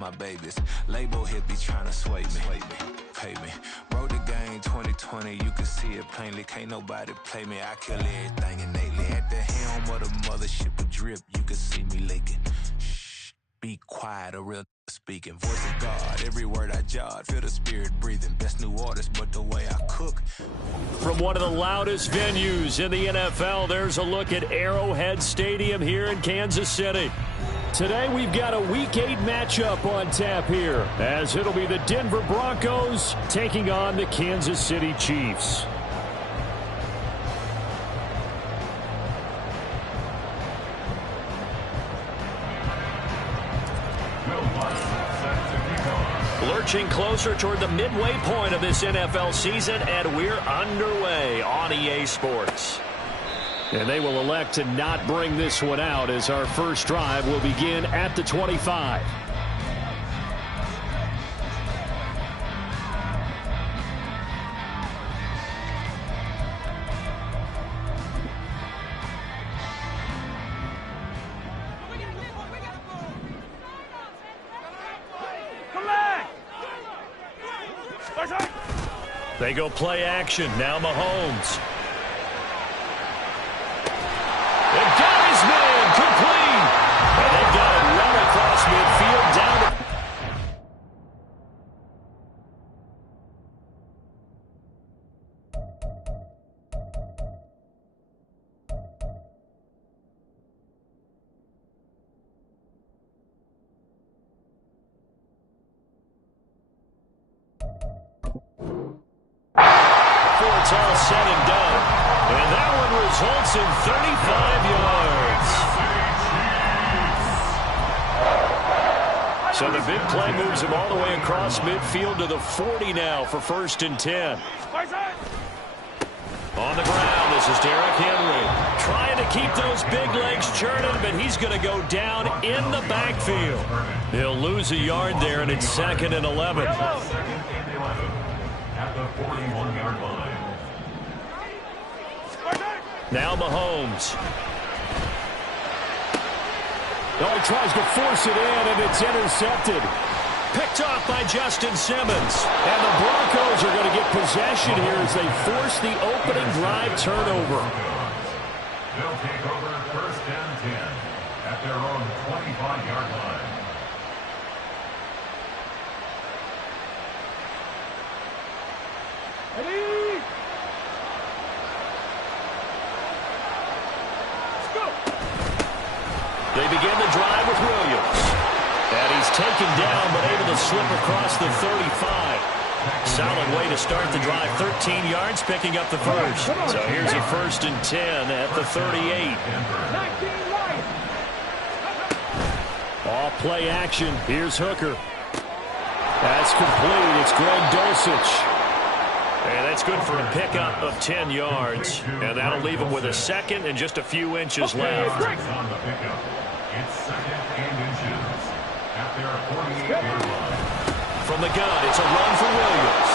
My babies, label hippies trying to sway me, pay me. Wrote the game 2020, you can see it plainly. Can't nobody play me, I kill everything innately. At the helm of the mothership with drip, you can see me leaking. Shh, be quiet, a real speaking. Voice of God, every word I jot, feel the spirit breathing. Best new artist, but the way I cook. From one of the loudest venues in the NFL, there's a look at Arrowhead Stadium here in Kansas City. Today we've got a Week 8 matchup on tap here, as it'll be the Denver Broncos taking on the Kansas City Chiefs. Lurching closer toward the midway point of this NFL season, and we're underway on EA Sports. And they will elect to not bring this one out, as our first drive will begin at the 25. They go play action. Now Mahomes. They've got his man complete. And they've got it run across midfield down to... Before it's all said and done. And that one results in 35 yards. So the big play moves him all the way across midfield to the 40 now for 1st and 10. On the ground, this is Derrick Henry. Trying to keep those big legs churning, but he's going to go down in the backfield. He'll lose a yard there, and it's 2nd and 11. At the 41-yard line. Now Mahomes. Oh, he tries to force it in, and it's intercepted. Picked off by Justin Simmons. And the Broncos are going to get possession here as they force the opening drive turnover. They'll take over 1st and 10 at their own 25-yard line. Ready? Let's go. They begin the drive with Williams. And he's taken down but able to slip across the 35. Solid way to start the drive. 13 yards, picking up the first. So here's a 1st and 10 at the 38. All play action. Here's Hooker. That's complete. It's Greg Dulcich. And that's good for a pickup of 10 yards. And that'll leave him with a 2nd and just a few inches left. On the pickup, it's 2nd and inches at their 48-yard line. From the gun, it's a run for Williams.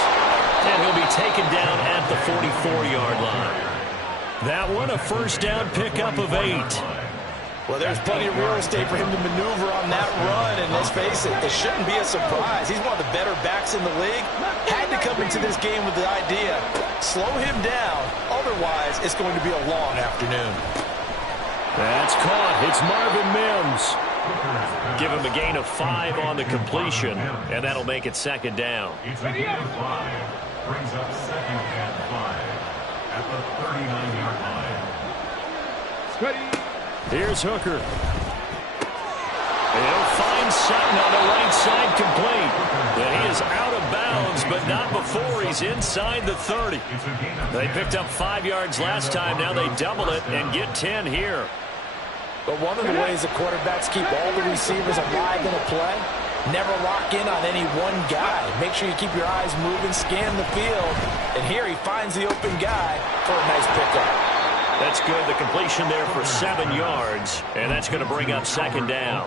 And he'll be taken down at the 44-yard line. That one, a 1st down pickup of 8. Well, there's plenty of real estate for him to maneuver on that run, and let's face it, it shouldn't be a surprise. He's one of the better backs in the league. Had to come into this game with the idea, slow him down, otherwise it's going to be a long afternoon. That's caught. It's Marvin Mims. Give him a gain of 5 on the completion, and that'll make it 2nd down. It's a gain of 5. Brings up 2nd and 5 at the 39-yard line. Ready? Here's Hooker. He'll find Sutton on the right side complete. And he is out of bounds, but not before he's inside the 30. They picked up 5 yards last time. Now they double it and get 10 here. But one of the ways the quarterbacks keep all the receivers alive in a play, never lock in on any one guy. Make sure you keep your eyes moving, scan the field. And here he finds the open guy for a nice pickup. That's good. The completion there for 7 yards, and that's going to bring up second down.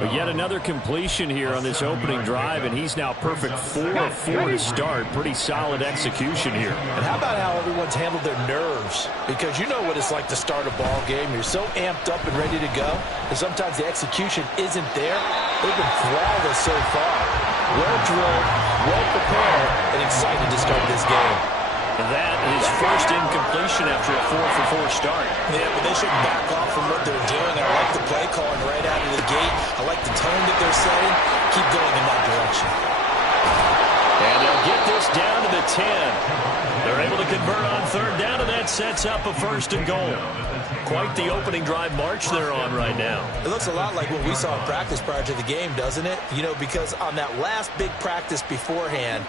But yet another completion here on this opening drive, and he's now perfect 4 of 4 to start. Pretty solid execution here. And how about how everyone's handled their nerves? Because you know what it's like to start a ball game. You're so amped up and ready to go, and sometimes the execution isn't there. They've been flawless so far. Well drilled, well prepared, and excited to start this game. That is first incompletion after a 4 for 4 start. Yeah, but they shouldn't back off from what they're doing. I like the play calling right out of the gate. I like the tone that they're setting. Keep going in that direction. And they'll get this down to the 10. They're able to convert on third down, and that sets up a 1st and goal. Quite the opening drive march they're on right now. It looks a lot like what we saw in practice prior to the game, doesn't it? You know, because on that last big practice beforehand,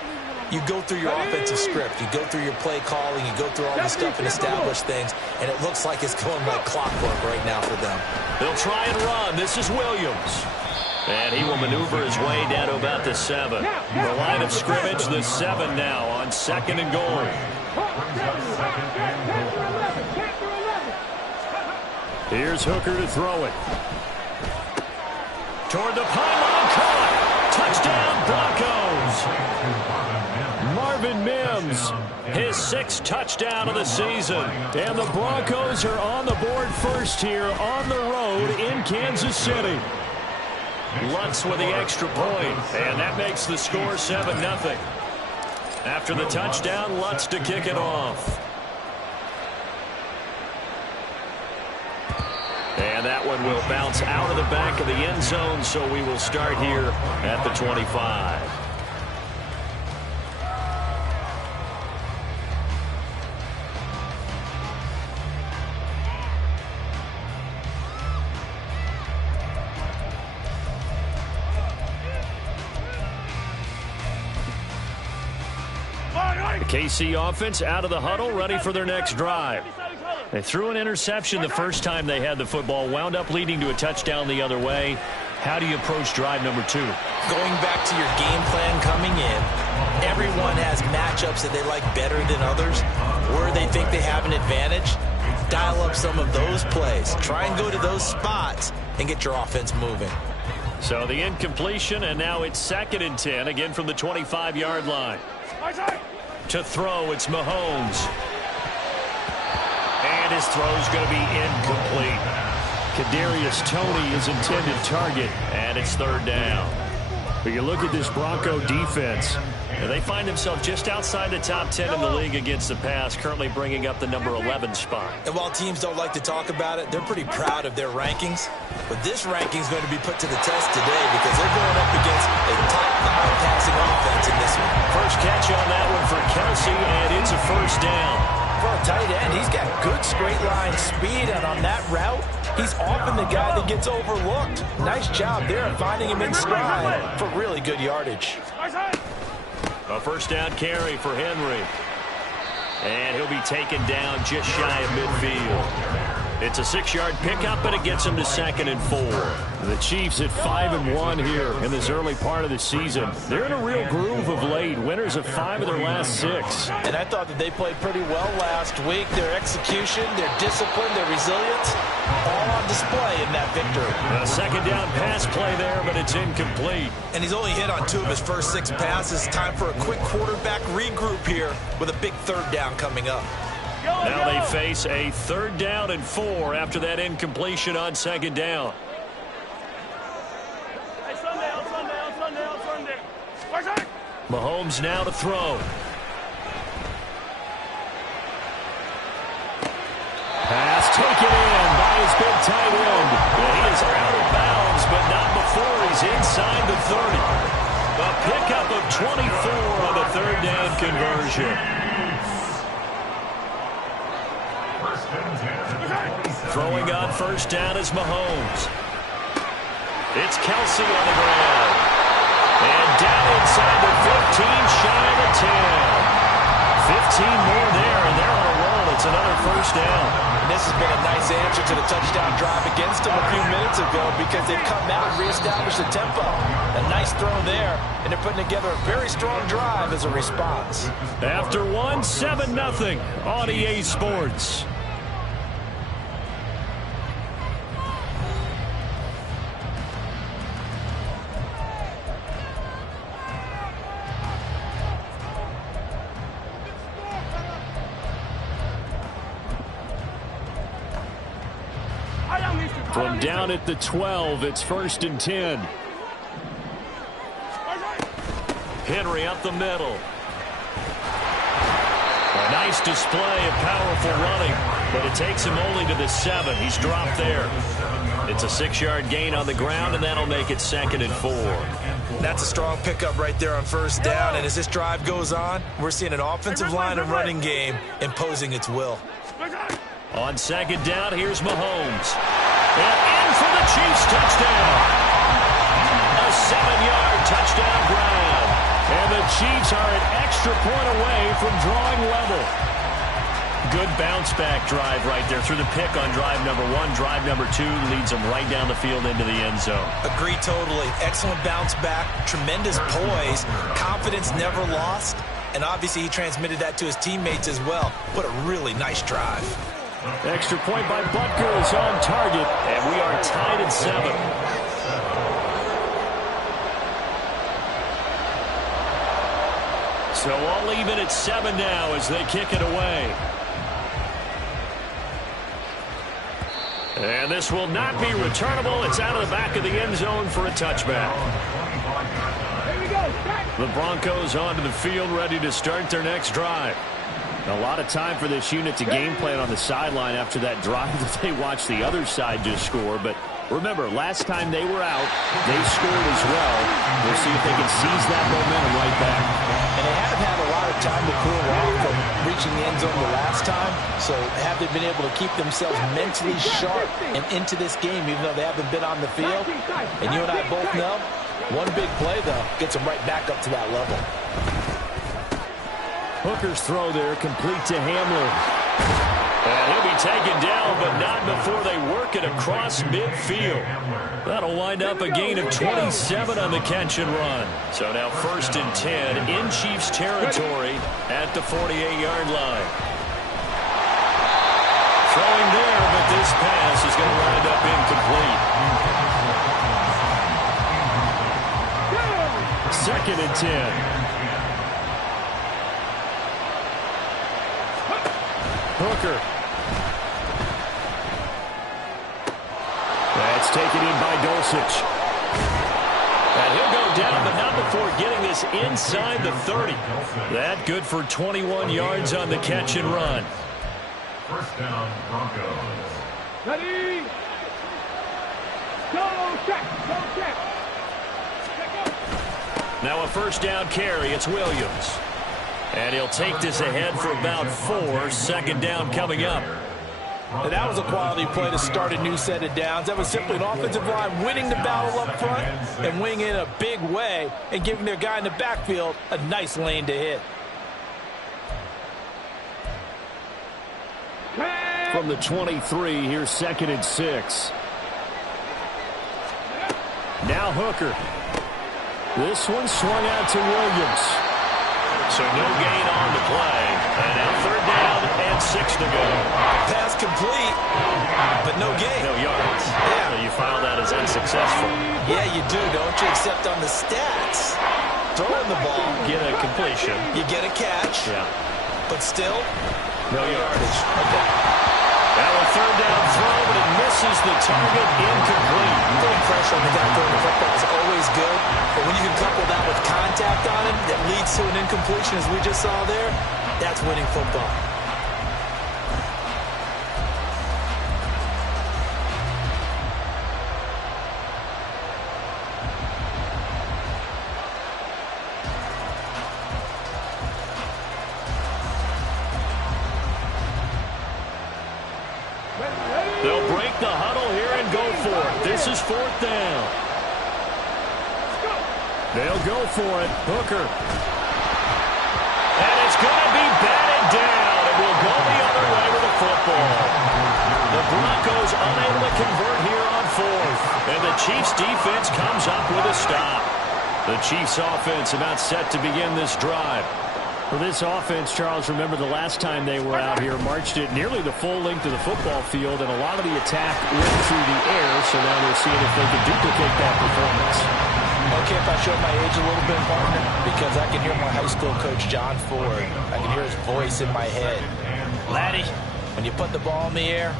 you go through your offensive script. You go through your play calling. You go through all this stuff and establish things. And it looks like it's going like clockwork right now for them. They'll try and run. This is Williams. And he will maneuver his way down to about the 7. The line of scrimmage, the 7 now on 2nd and goal. Here's Hooker to throw it. Toward the pylon, caught. Touchdown, Broncos. Marvin Mims, his 6th touchdown of the season. And the Broncos are on the board first here on the road in Kansas City. Lutz with the extra point, and that makes the score 7-0. After the touchdown, Lutz to kick it off. And that one will bounce out of the back of the end zone, so we will start here at the 25. KC offense out of the huddle, ready for their next drive. They threw an interception the first time they had the football, wound up leading to a touchdown the other way. How do you approach drive number 2? Going back to your game plan coming in, everyone has matchups that they like better than others, where they think they have an advantage. Dial up some of those plays. Try and go to those spots and get your offense moving. So the incompletion, and now it's 2nd and 10, again from the 25-yard line. To throw, it's Mahomes. And his throw's going to be incomplete. Kadarius Toney is intended target, and it's 3rd down. But you look at this Bronco defense, and they find themselves just outside the top 10 in the league against the pass, currently bringing up the number 11 spot. And while teams don't like to talk about it, they're pretty proud of their rankings. But this ranking is going to be put to the test today because they're going up against a top 5 passing offense in this one. First catch on that one for Kelsey, and it's a 1st down. For a tight end, he's got good straight line speed, and on that route, he's often the guy that gets overlooked. Nice job there of finding him in stride for really good yardage. A 1st down carry for Henry. And he'll be taken down just shy of midfield. It's a 6-yard pickup, and it gets him to 2nd and 4. The Chiefs at 5-1 here in this early part of the season. They're in a real groove of late. Winners of 5 of their last 6. And I thought that they played pretty well last week. Their execution, their discipline, their resilience, all on display in that victory. A 2nd down pass play there, but it's incomplete. And he's only hit on 2 of his first 6 passes. Time for a quick quarterback regroup here with a big 3rd down coming up. Now they face a 3rd down and 4 after that incompletion on 2nd down. Mahomes now to throw. Pass taken in by his big tight end. And he is out of bounds, but not before he's inside the 30. A pickup of 24 on the 3rd down conversion. Throwing on 1st down is Mahomes. It's Kelsey on the ground. And down inside the 15, shy of the 10. 15 more there, and they're on a roll. It's another 1st down. And this has been a nice answer to the touchdown drive against them a few minutes ago because they've come out and reestablished the tempo. A nice throw there, and they're putting together a very strong drive as a response. After one, 7-0 on EA Sports. From down at the 12, it's 1st and 10. Henry up the middle. A nice display of powerful running, but it takes him only to the 7. He's dropped there. It's a 6-yard gain on the ground, and that'll make it 2nd and 4. That's a strong pickup right there on 1st down, and as this drive goes on, we're seeing an offensive line and running game imposing its will. On 2nd down, here's Mahomes. And in for the Chiefs touchdown. A 7-yard touchdown grab. And the Chiefs are an extra point away from drawing level. Good bounce-back drive right there through the pick on drive number 1. Drive number 2 leads them right down the field into the end zone. Agree totally. Excellent bounce back, tremendous poise, confidence never lost, and obviously he transmitted that to his teammates as well. What a really nice drive. Extra point by Butker is on target, and we are tied at 7. So all even at 7 now as they kick it away. And this will not be returnable. It's out of the back of the end zone for a touchback. The Broncos onto the field ready to start their next drive. A lot of time for this unit to game plan on the sideline after that drive that they watched the other side just score. But remember, last time they were out, they scored as well. We'll see if they can seize that momentum right back. And they haven't had a lot of time to cool off from reaching the end zone the last time. So have they been able to keep themselves mentally sharp and into this game, even though they haven't been on the field? And you and I both know, one big play, though, gets them right back up to that level. Hooker's throw there, complete to Hamler. And he'll be taken down, but not before they work it across midfield. That'll wind up a gain of 27 on the catch and run. So now 1st and 10 in Chiefs territory at the 48-yard line. Throwing there, but this pass is going to wind up incomplete. 2nd and 10. Hooker. That's taken in by Dulcich. And he'll go down, but not before getting this inside the 30. That good for 21 yards on the catch and run. 1st down, Broncos. Ready. Go check. Go check. Now a 1st down carry. It's Williams. And he'll take this ahead for about 4. 2nd down coming up. And that was a quality play to start a new set of downs. That was simply an offensive line winning the battle up front and winning in a big way and giving their guy in the backfield a nice lane to hit. From the 23, here's 2nd and 6. Now Hooker. This one swung out to Williams. So no gain on the play. And now 3rd down and 6 to go. Pass complete, but no gain. No yards. Yeah. So you file that as unsuccessful. Yeah, you do, don't you? Except on the stats. Throwing the ball. Get a completion. You get a catch. Yeah. But still, no yardage. Okay. Now a 3rd down throw, but it misses the target. Incomplete. Putting pressure on the guy throwing the football is always good, but when you can couple that with contact on him that leads to an incompletion, as we just saw there, that's winning football. They'll break the huddle here and go for it. This is 4th down. They'll go for it. Hooker. And it's going to be batted down. It will go the other way with the football. The Broncos unable to convert here on 4th. And the Chiefs defense comes up with a stop. The Chiefs offense about set to begin this drive. For this offense, Charles, remember the last time they were out here, marched it nearly the full length of the football field, and a lot of the attack went through the air, so now they're seeing if they can duplicate that performance. Okay, if I show my age a little bit, partner, because I can hear my high school coach, John Ford. I can hear his voice in my head. Laddie, when you put the ball in the air,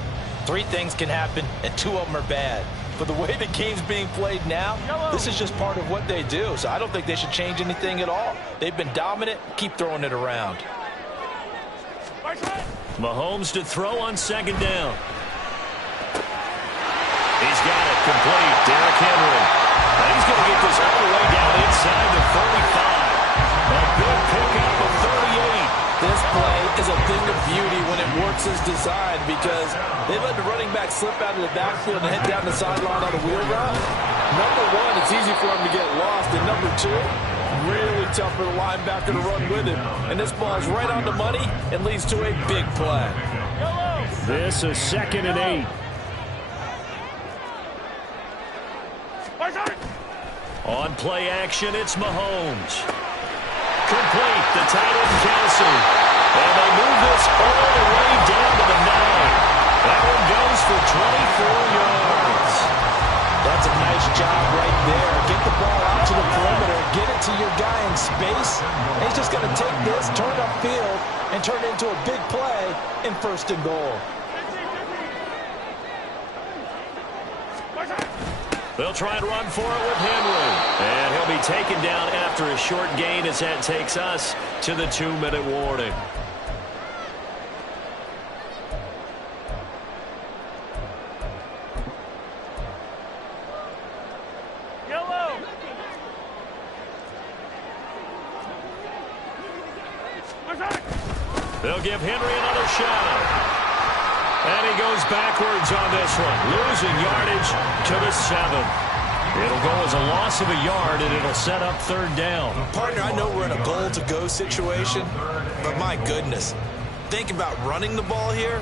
Three things can happen, and two of them are bad. But the way the game's being played now, this is just part of what they do. So I don't think they should change anything at all. They've been dominant. Keep throwing it around. Mahomes to throw on second down. He's got it complete. Derrick Henry. And he's going to get this all the way down inside the 35. A good pickup of 38. This play is a thing of beauty when it works as designed because they let the running back slip out of the backfield and head down the sideline on a wheel route. Number one, it's easy for him to get lost. And number two, really tough for the linebacker to run with him. And this ball is right on the money and leads to a big play. This is 2nd and 8. On play action, it's Mahomes. Complete, the tight end Kelsey. And they move this all the way down to the 9. That one goes for 24 yards. That's a nice job right there. Get the ball out to the perimeter, get it to your guy in space. And he's just going to take this, turn it upfield, and turn it into a big play in 1st and goal. They'll try and run for it with Henry. And he'll be taken down after a short gain as that takes us to the 2-minute warning. Yellow. They'll give Henry another shot. And he goes backwards on this one, losing yardage to the 7. It'll go as a loss of a yard, and it'll set up 3rd down. Partner, I know we're in a goal-to-go situation, but my goodness, think about running the ball here.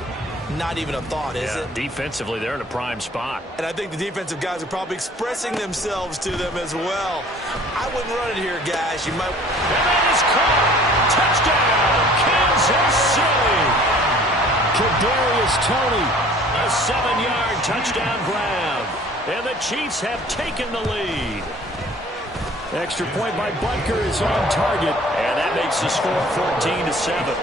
Not even a thought, is it? Defensively, they're in a prime spot. And I think the defensive guys are probably expressing themselves to them as well. I wouldn't run it here, guys. You might. And that is caught. Touchdown, Kansas City. Kadarius Toney, a 7-yard touchdown grab. And the Chiefs have taken the lead. Extra point by Butker is on target. And that makes the score 14-7.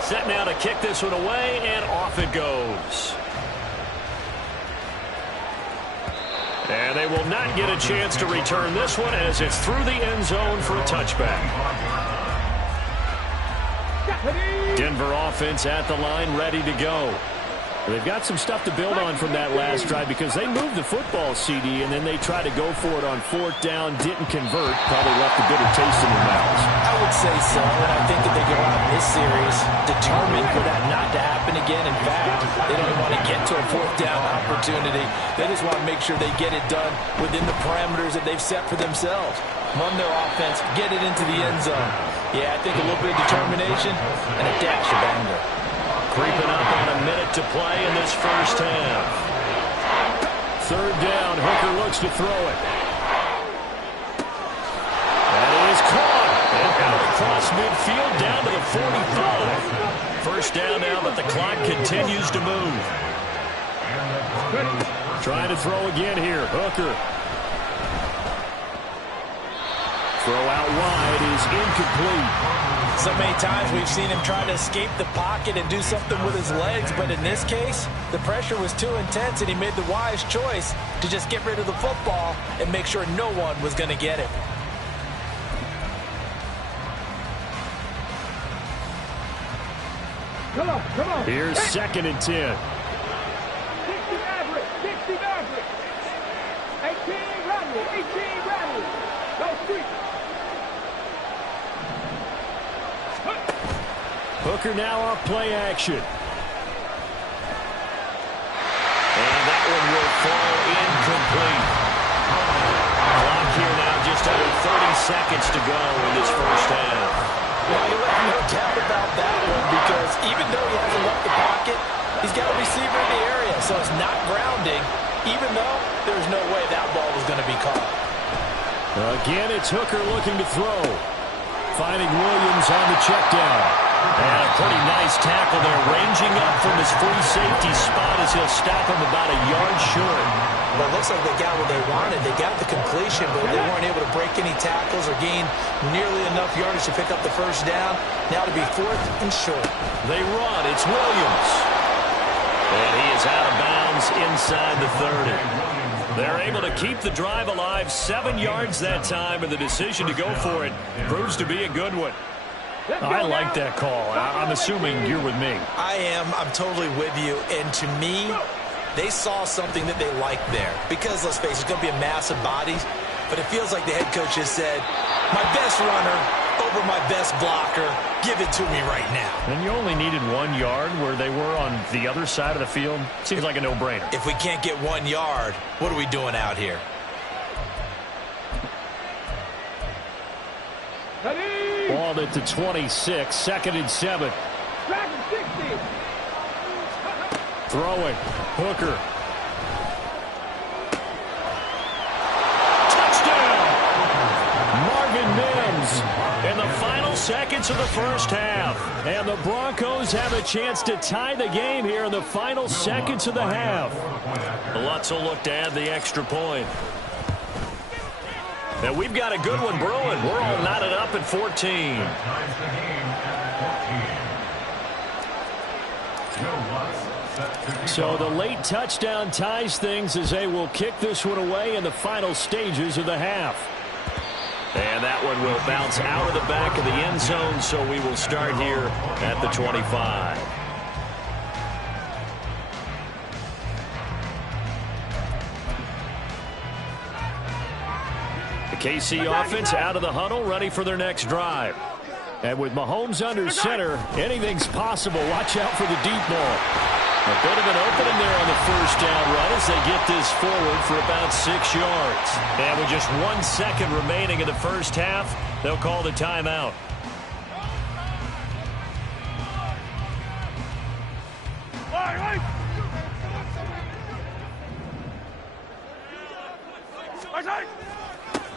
Set now to kick this one away, and off it goes. And they will not get a chance to return this one as it's through the end zone for a touchback. Denver offense at the line, ready to go. They've got some stuff to build on from that last drive because they moved the football, CD, and then they tried to go for it on 4th down, didn't convert, probably left a bitter taste in their mouths. I would say so, and I think that they go out in this series determined for that not to happen again. In fact, they don't even want to get to a 4th down opportunity. They just want to make sure they get it done within the parameters that they've set for themselves. Run their offense, get it into the end zone. Yeah, I think a little bit of determination and a dash of anger. Creeping up on a minute to play in this first half. 3rd down, Hooker looks to throw it. That is caught. And out across midfield down to the 45. First down now, but the clock continues to move. Trying to throw again here, Hooker. Throw out wide is incomplete. So many times we've seen him try to escape the pocket and do something with his legs, but in this case, the pressure was too intense and he made the wise choice to just get rid of the football and make sure no one was going to get it. Come on. Here's 2nd and 10. 60 average. 18 Radley. Go street. Hooker now off play action. And that one will fall incomplete. Clock here now, just under 30 seconds to go in this first half. Well, you have no doubt about that one because even though he hasn't left the pocket, he's got a receiver in the area, so it's not grounding, even though there's no way that ball was going to be caught. Again, it's Hooker looking to throw. Finding Williams on the check down. And a pretty nice tackle there, ranging up from his free safety spot as he'll stop him about a yard short. But it looks like they got what they wanted. They got the completion, but they weren't able to break any tackles or gain nearly enough yardage to pick up the first down. Now to be 4th and short. They run. It's Williams. And he is out of bounds inside the 30. They're able to keep the drive alive. 7 yards that time, and the decision to go for it proves to be a good one. I like that call. I'm assuming you're with me. I am. I'm totally with you. And to me, they saw something that they liked there. Because, let's face it, it's going to be a mass of bodies. But it feels like the head coach just said, my best runner over my best blocker. Give it to me right now. And you only needed 1 yard where they were on the other side of the field. Seems like a no-brainer. If we can't get 1 yard, what are we doing out here? Ball at the 26, 2nd and 7. Throwing. Hooker. Touchdown! Marvin Mims in the final seconds of the first half. And the Broncos have a chance to tie the game here in the final seconds of the half. Lutz will look to add the extra point. And we've got a good one brewing. We're all knotted up at 14. So the late touchdown ties things as they will kick this one away in the final stages of the half. And that one will bounce out of the back of the end zone, so we will start here at the 25. The KC offense out of the huddle, ready for their next drive. And with Mahomes under center, anything's possible. Watch out for the deep ball. A bit of an opening there on the first down run as they get this forward for about 6 yards. And with just 1 second remaining in the first half, they'll call the timeout.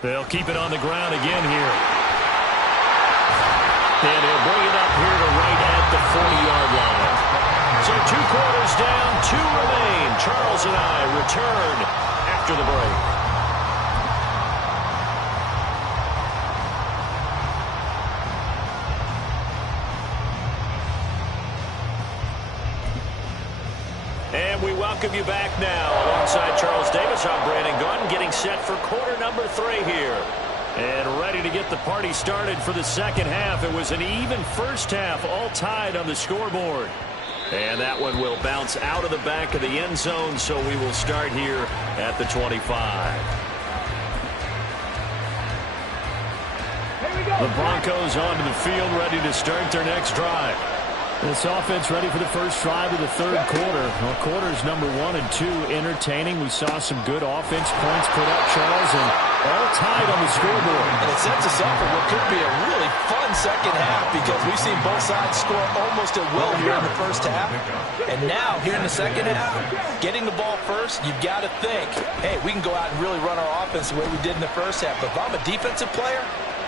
They'll keep it on the ground again here. And he'll bring it up here to right at the 40-yard line. So 2 quarters down, 2 remain. Charles and I return after the break. And we welcome you back now. Alongside Charles Davis, I'm Brandon Gunn, getting set for quarter number 3 here. And ready to get the party started for the second half. It was an even first half, all tied on the scoreboard. And that one will bounce out of the back of the end zone, so we will start here at the 25. The Broncos onto the field, ready to start their next drive. This offense ready for the first drive of the third quarter. Well, quarters number 1 and 2 entertaining. We saw some good offense points put up, Charles, and all tied on the scoreboard. And it sets us up for what could be a really fun second half because we've seen both sides score almost at will here in the first half. And now, here in the second half, getting the ball first, you've got to think, hey, we can go out and really run our offense the way we did in the first half. But if I'm a defensive player,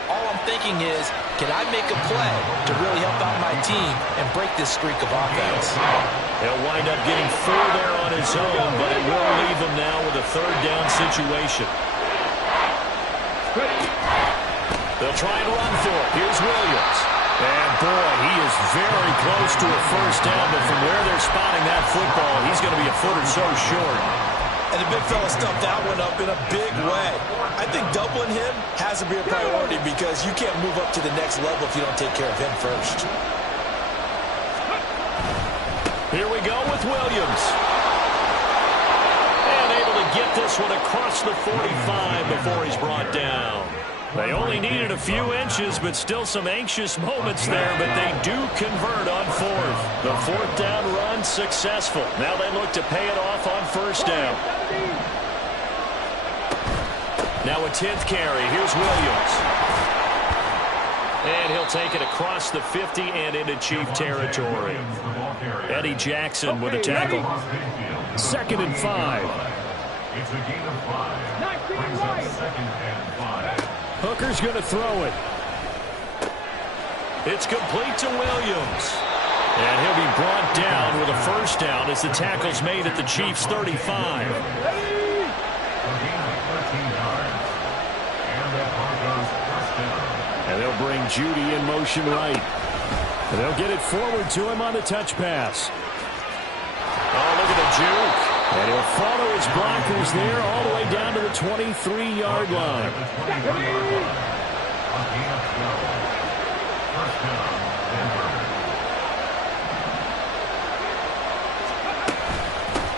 all I'm thinking is, can I make a play to really help out my team and break this streak of offense? He'll wind up getting 4 there on his own, but it will leave him now with a third down situation. They'll try and run for it. Here's Williams. And, boy, he is very close to a first down, but from where they're spotting that football, he's going to be a foot or so short. And the big fella stuffed that one up in a big way. I think doubling him has to be a priority because you can't move up to the next level if you don't take care of him first. Here we go with Williams. And able to get this one across the 45 before he's brought down. They only needed a few inches, but still some anxious moments there, but they do convert on 4th. The 4th down run successful. Now they look to pay it off on first down. Now a 10th carry. Here's Williams. And he'll take it across the 50 and into Chief territory. Eddie Jackson with a tackle. 2nd and 5. It's a gain of 5. Brings up 2nd and 5. Hooker's going to throw it. It's complete to Williams. And he'll be brought down with a first down as the tackle's made at the Chiefs' 35. Judy in motion right. And they'll get it forward to him on the touch pass. Oh, look at the juke. And he'll follow his blockers there all the way down to the 23-yard line.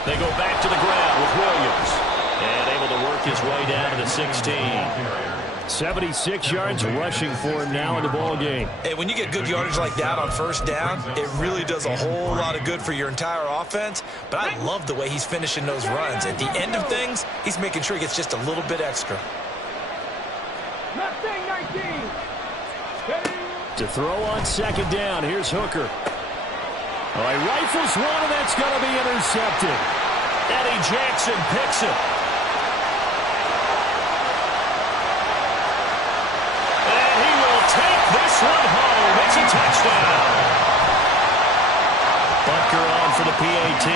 They go back to the ground with Williams. And able to work his way down to the 16. 76 yards rushing for him now in the ball game. Hey, when you get good yardage like that on first down, it really does a whole lot of good for your entire offense. But I love the way he's finishing those runs. At the end of things, he's making sure he gets just a little bit extra. To throw on second down, here's Hooker. Oh, he rifles one, and that's going to be intercepted. Eddie Jackson picks it. And he will take this one home. It's a touchdown. Butker on for the PAT.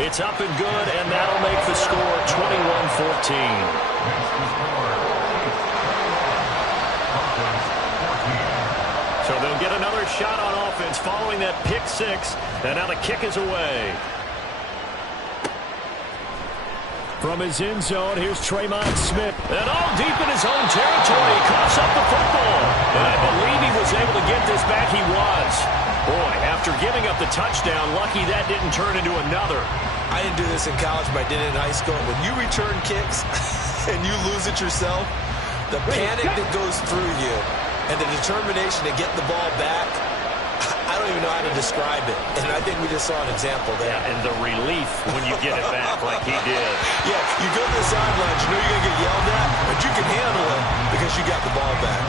It's up and good, and that'll make the score 21-14. So they'll get another shot on offense following that pick six, and now the kick is away. From his end zone, here's Tremont Smith. And all deep in his own territory, he coughs up the football. And I believe he was able to get this back. He was. Boy, after giving up the touchdown, lucky that didn't turn into another. I didn't do this in college, but I did it in high school. When you return kicks and you lose it yourself, the panic that goes through you and the determination to get the ball back, I don't even know how to describe it. And I think we just saw an example there. Yeah, and the relief when you get it back like he did. Yeah, you go to the sidelines, you know you're going to get yelled at, but you can handle it because you got the ball back.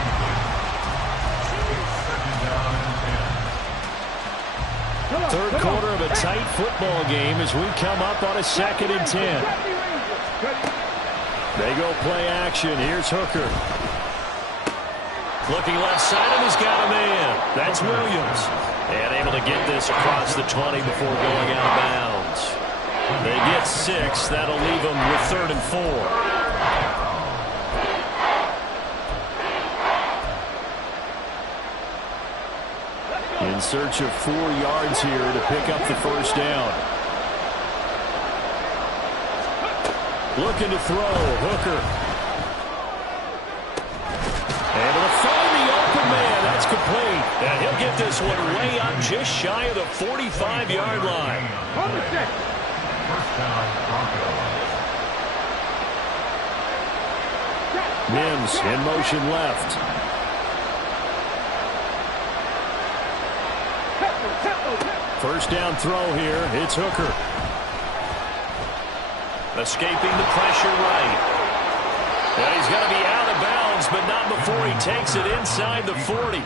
Third quarter of a tight football game as we come up on a 2nd and 10. They go play action. Here's Hooker. Looking left side, and he's got a man. That's Williams. And able to get this across the 20 before going out of bounds. They get 6. That'll leave them with 3rd and 4. In search of 4 yards here to pick up the first down. Looking to throw, Hooker. Able to find the open man. That's complete. And he'll get this one way up just shy of the 45-yard line. Mims in motion left. First down throw here. It's Hooker. Escaping the pressure right. And he's going to be out of bounds, but not before he takes it inside the 40.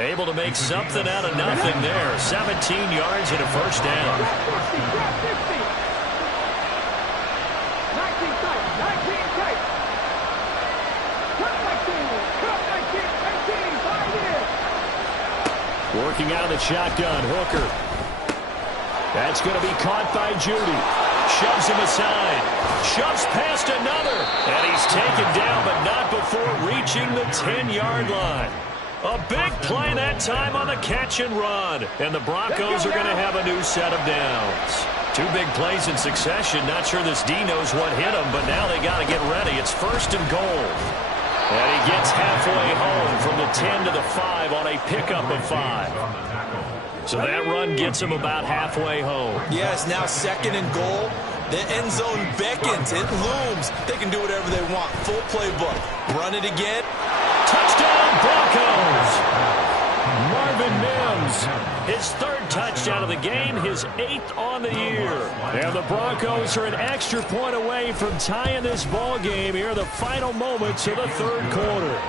Able to make something out of nothing there. 17 yards and a first down. Working out of the shotgun, Hooker. That's going to be caught by Judy. Shoves him aside. Shoves past another. And he's taken down, but not before reaching the 10-yard line. A big play that time on the catch and run. And the Broncos are going to have a new set of downs. 2 big plays in succession. Not sure this D knows what hit him, but now they got to get ready. It's 1st and goal. And he gets halfway home from the 10 to the 5 on a pickup of 5. So that run gets him about halfway home. Yeah, it's now 2nd and goal. The end zone beckons. It looms. They can do whatever they want. Full playbook. Run it again. Touchdown, Broncos! Marvin Mims, his 3rd touchdown of the game, his 8th on the year. And the Broncos are an extra point away from tying this ball game here in the final moments of the 3rd quarter.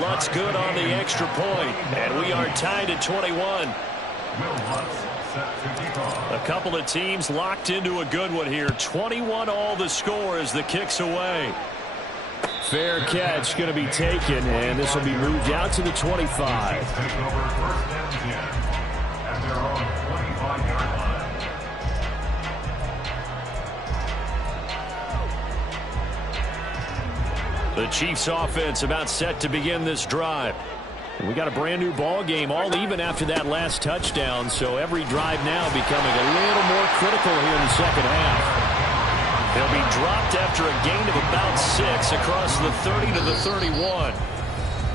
Lutz good on the extra point, and we are tied at 21. A couple of teams locked into a good one here. 21 all the score as the kick's away. Fair catch going to be taken, and this will be moved out to the 25. The Chiefs offense about set to begin this drive. And we got a brand new ball game, all even after that last touchdown, so every drive now becoming a little more critical here in the second half. They'll be dropped after a gain of about 6 across the 30 to the 31.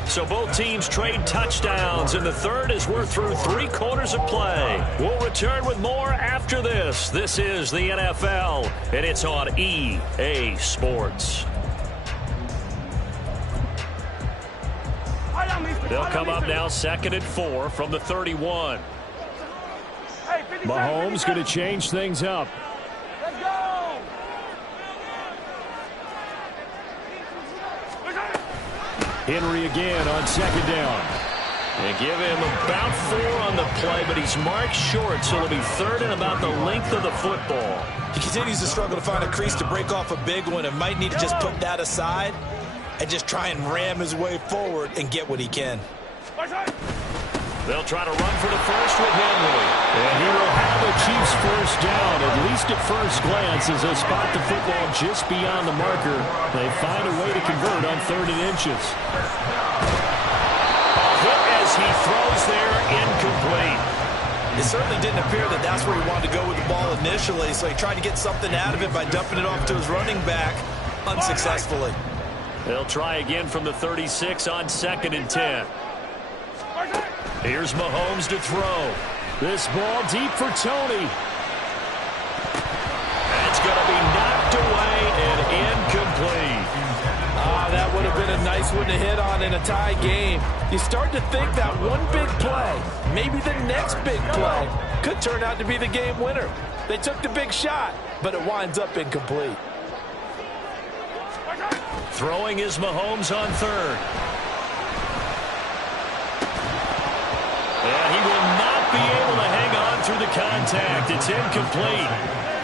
So both teams trade touchdowns in the third as we're through 3 quarters of play. We'll return with more after this. This is the NFL, and it's on EA Sports. They'll come up now 2nd and 4 from the 31. Mahomes going to change things up. Let's go! Henry again on 2nd down. And give him about 4 on the play, but he's marked short, so it'll be 3rd and about the length of the football. He continues to struggle to find a crease to break off a big one and might need to just put that aside and just try and ram his way forward and get what he can. They'll try to run for the first with Henry. And he will have a Chiefs first down, at least at first glance, as they spot the football just beyond the marker. They find a way to convert on 3rd and inches. Hit as he throws there, incomplete. It certainly didn't appear that that's where he wanted to go with the ball initially, so he tried to get something out of it by dumping it off to his running back unsuccessfully. They'll try again from the 36 on 2nd and 10. Here's Mahomes to throw. This ball deep for Tony. It's going to be knocked away and incomplete. That would have been a nice one to hit on in a tie game. You start to think that one big play, maybe the next big play, could turn out to be the game winner. They took the big shot, but it winds up incomplete. Throwing is Mahomes on 3rd. And he will not be able to hang on through the contact. It's incomplete.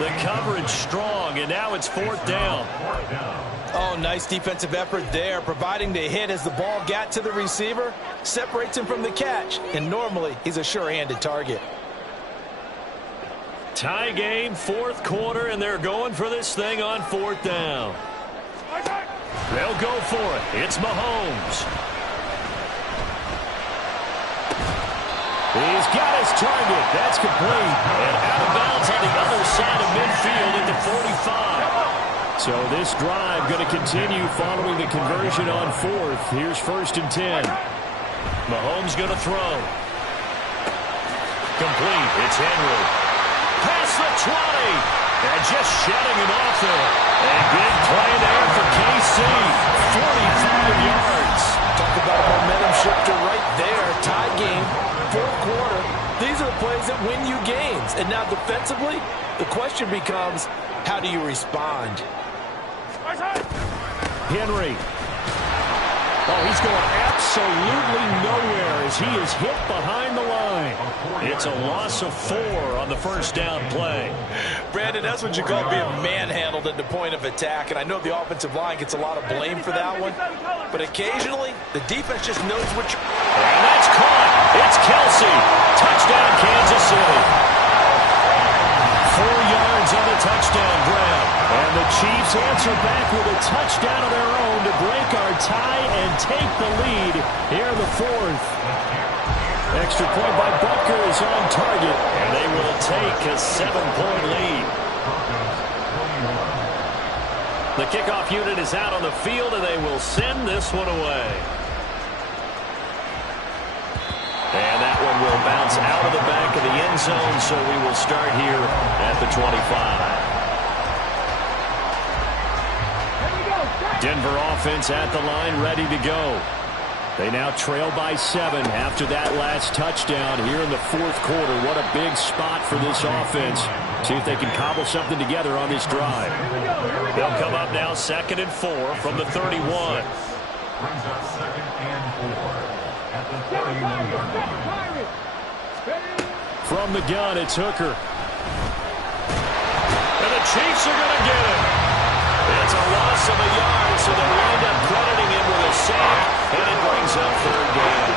The coverage strong, and now it's 4th down. Oh, nice defensive effort there, providing the hit as the ball got to the receiver, separates him from the catch, and normally he's a sure-handed target. Tie game, 4th quarter, and they're going for this thing on 4th down. They'll go for it. It's Mahomes. He's got his target. That's complete. And out of bounds on the other side of midfield at the 45. So this drive going to continue following the conversion on 4th. Here's 1st and 10. Mahomes going to throw. Complete. It's Henry. Past the 20. And just shutting him off there. A big play there for KC. 45 yards. Talk about a momentum shifter right there. Tie game, 4th quarter. These are the plays that win you games. And now defensively, the question becomes, how do you respond? Henry. Oh, he's going absolutely nowhere as he is hit behind the line. It's a loss of 4 on the first down play. Brandon, that's what you call being manhandled at the point of attack, and I know the offensive line gets a lot of blame for that one, but occasionally the defense just knows what you're... And that's caught. It's Kelsey. Touchdown, Kansas City. 4 yards on the touchdown grab. And the Chiefs answer back with a touchdown of their own to break our tie and take the lead here in the 4th. Extra point by Butker is on target, and they will take a 7-point lead. The kickoff unit is out on the field, and they will send this one away. And that one will bounce out of the back of the end zone, so we will start here at the 25. Denver offense at the line, ready to go. They now trail by 7 after that last touchdown here in the 4th quarter. What a big spot for this offense. See if they can cobble something together on this drive. They'll come up now 2nd and 4 from the 31. Brings up 2nd and 4 at the 31-yard line. From the gun, it's Hooker. And the Chiefs are going to get him. It's a loss of a yard, so they wind up crediting him with a sack, and it brings up 3rd down.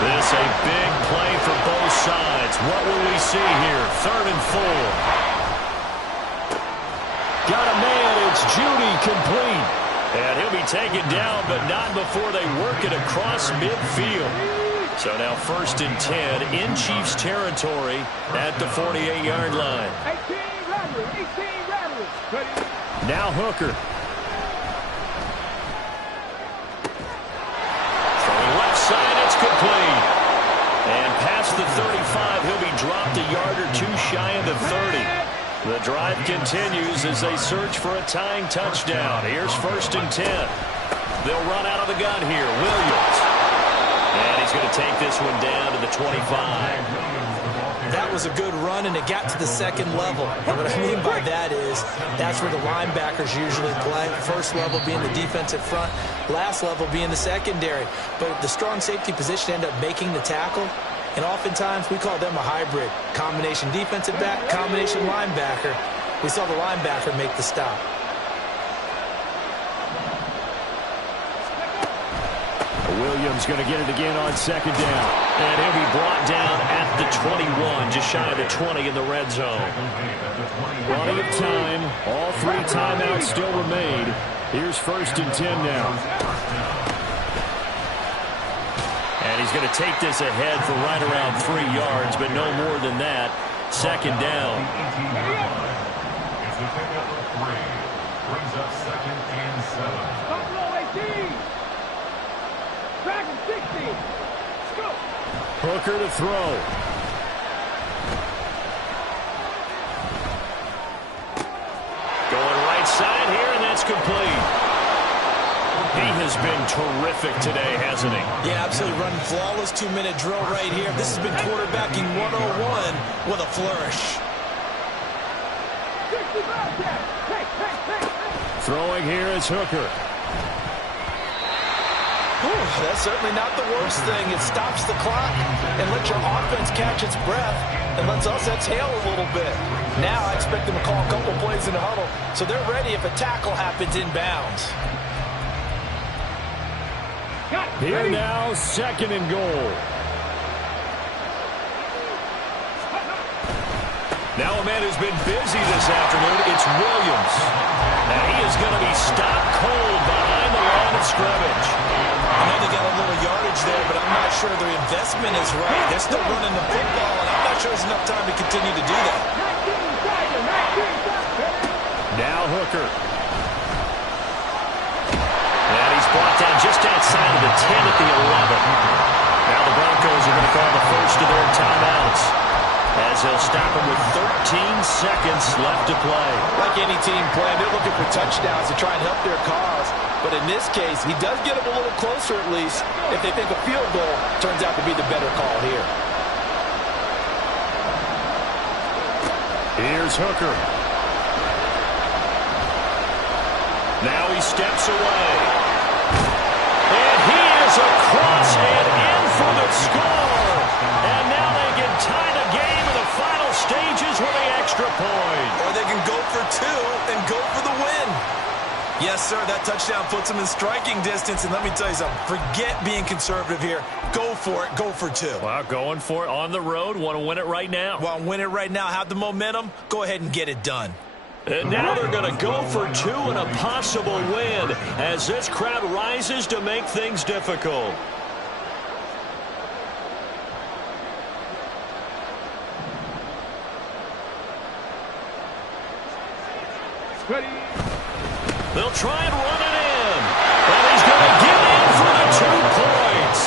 This a big play for both sides. What will we see here? 3rd and 4. Got a man. It's Judy, complete. And he'll be taken down, but not before they work it across midfield. So now 1st and 10 in Chiefs territory at the 48-yard line. 18 rattlers. Now Hooker. Throwing left side, it's complete. And past the 35, he'll be dropped a yard or two shy of the 30. The drive continues as they search for a tying touchdown. Here's 1st and 10. They'll run out of the gun here. Williams. And he's going to take this one down to the 25. That was a good run, and it got to the second level. And what I mean by that is that's where the linebackers usually play. First level being the defensive front, last level being the secondary. But the strong safety position ended up making the tackle. And oftentimes, we call them a hybrid. Combination defensive back, combination linebacker. We saw the linebacker make the stop. Williams going to get it again on 2nd down. And he'll be brought down at the 21, just shy of the 20 in the red zone. Plenty of time. All 3 timeouts still remain. Here's 1st and 10 now. And he's going to take this ahead for right around 3 yards, but no more than that. 2nd down. It's the pickup of 3. Brings up 2nd and 7. Buffalo 18. Dragon 60. Let's go. Hooker to throw. Going right side here, and that's complete. He has been terrific today, hasn't he? Yeah, absolutely running flawless 2-minute drill right here. This has been quarterbacking 101 with a flourish. Throwing here is Hooker. Whew, that's certainly not the worst thing. It stops the clock and lets your offense catch its breath and lets us exhale a little bit. Now I expect them to call a couple plays in the huddle so they're ready if a tackle happens inbounds. Here now, 2nd and goal. Now a man who's been busy this afternoon, it's Williams. And he is going to be stopped cold behind the line of scrimmage. I know they got a little yardage there, but I'm not sure their investment is right. They're still running the football, and I'm not sure there's enough time to continue to do that. Now Hooker. And he's brought down just outside of the 10 at the 11. Now the Broncos are going to call the first of their timeouts as they'll stop him with 13 seconds left to play. Like any team playing, they're looking for touchdowns to try and help their cause. But in this case, he does get them a little closer at least if they think a field goal turns out to be the better call here. Here's Hooker. Now he steps away. And he is across and in for the score. And now they can tie the game in the final stages with the extra point. Or they can go for 2 and go for the win. Yes, sir, that touchdown puts them in striking distance. And let me tell you something, forget being conservative here. Go for it, go for 2. Well, going for it on the road. Want to win it right now. Want to win it right now, have the momentum, go ahead and get it done. And now they're going to go for 2 and a possible win as this crowd rises to make things difficult. They'll try and run it in. And he's going to get in for the 2 points.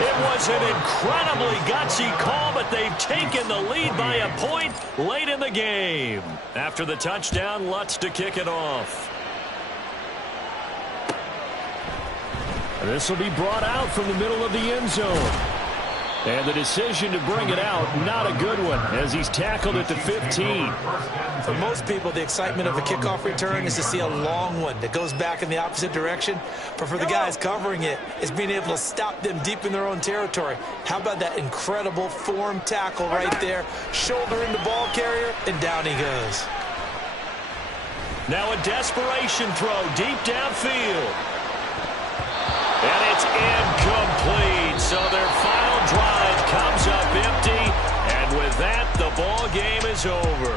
It was an incredibly gutsy call, but they've taken the lead by a point late in the game. After the touchdown, Lutz to kick it off. This will be brought out from the middle of the end zone. And the decision to bring it out, not a good one, as he's tackled at the 15. For most people, the excitement of a kickoff return is to see a long one that goes back in the opposite direction. But for the guys covering it, it's being able to stop them deep in their own territory. How about that incredible form tackle right there, shouldering the ball carrier, and down he goes. Now a desperation throw deep downfield. And it's incomplete. So their final drive comes up empty. And with that, the ball game is over.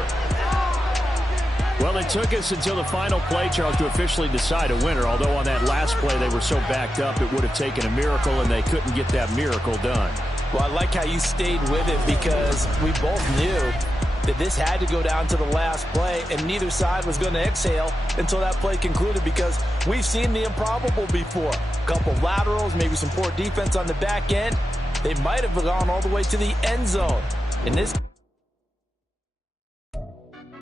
Well, it took us until the final play, Charles, to officially decide a winner, although on that last play they were so backed up it would have taken a miracle, and they couldn't get that miracle done. Well, I like how you stayed with it because we both knew that this had to go down to the last play, and neither side was going to exhale until that play concluded because we've seen the improbable before. A couple laterals, maybe some poor defense on the back end. They might have gone all the way to the end zone. In this